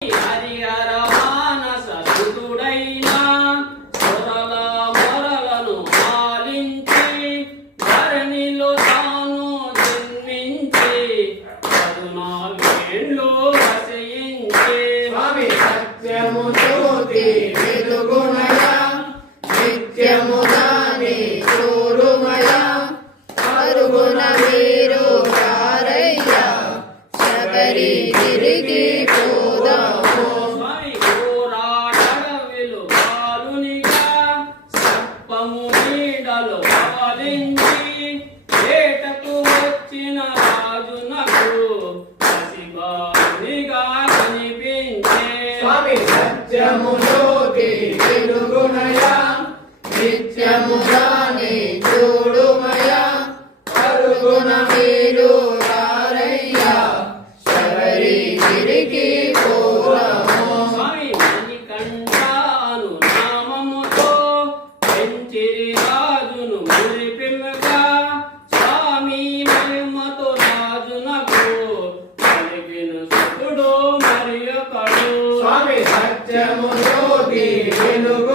హరిహర మానస సుతుడైన సొరల మొరలను ఆలించి ధరణిలో తాను జన్మించి 14 వసించే స్వామి సత్యము జ్యోతి వెలుగుమయ నిత్యము దాని చూడుమయ అరుగున వీరు రారయ్య శబరి తిరిగి పోదాము స్వామి పోరాటడవిలు పాలునిగా సర్పము నీడలు పాలించి వేటకు వచ్చిన రాజునకు పసిబాలునిగా కనిపించే స్వామి సత్యము జ్యోతి వెలుగుమయ నిత్యము దాని చూడుమయ అరుగున వీరు రారయ్య శబరి తిరిగి పోదాము స్వామి మణికంఠాను నామముతో పెంచిరి రాజును మురిపిమ్మగా స్వామి మహిమతో రాజునకు కలిగిన సుతుడు మరి ఒకడు స్వామి సత్యము జ్యోతి వెలుగు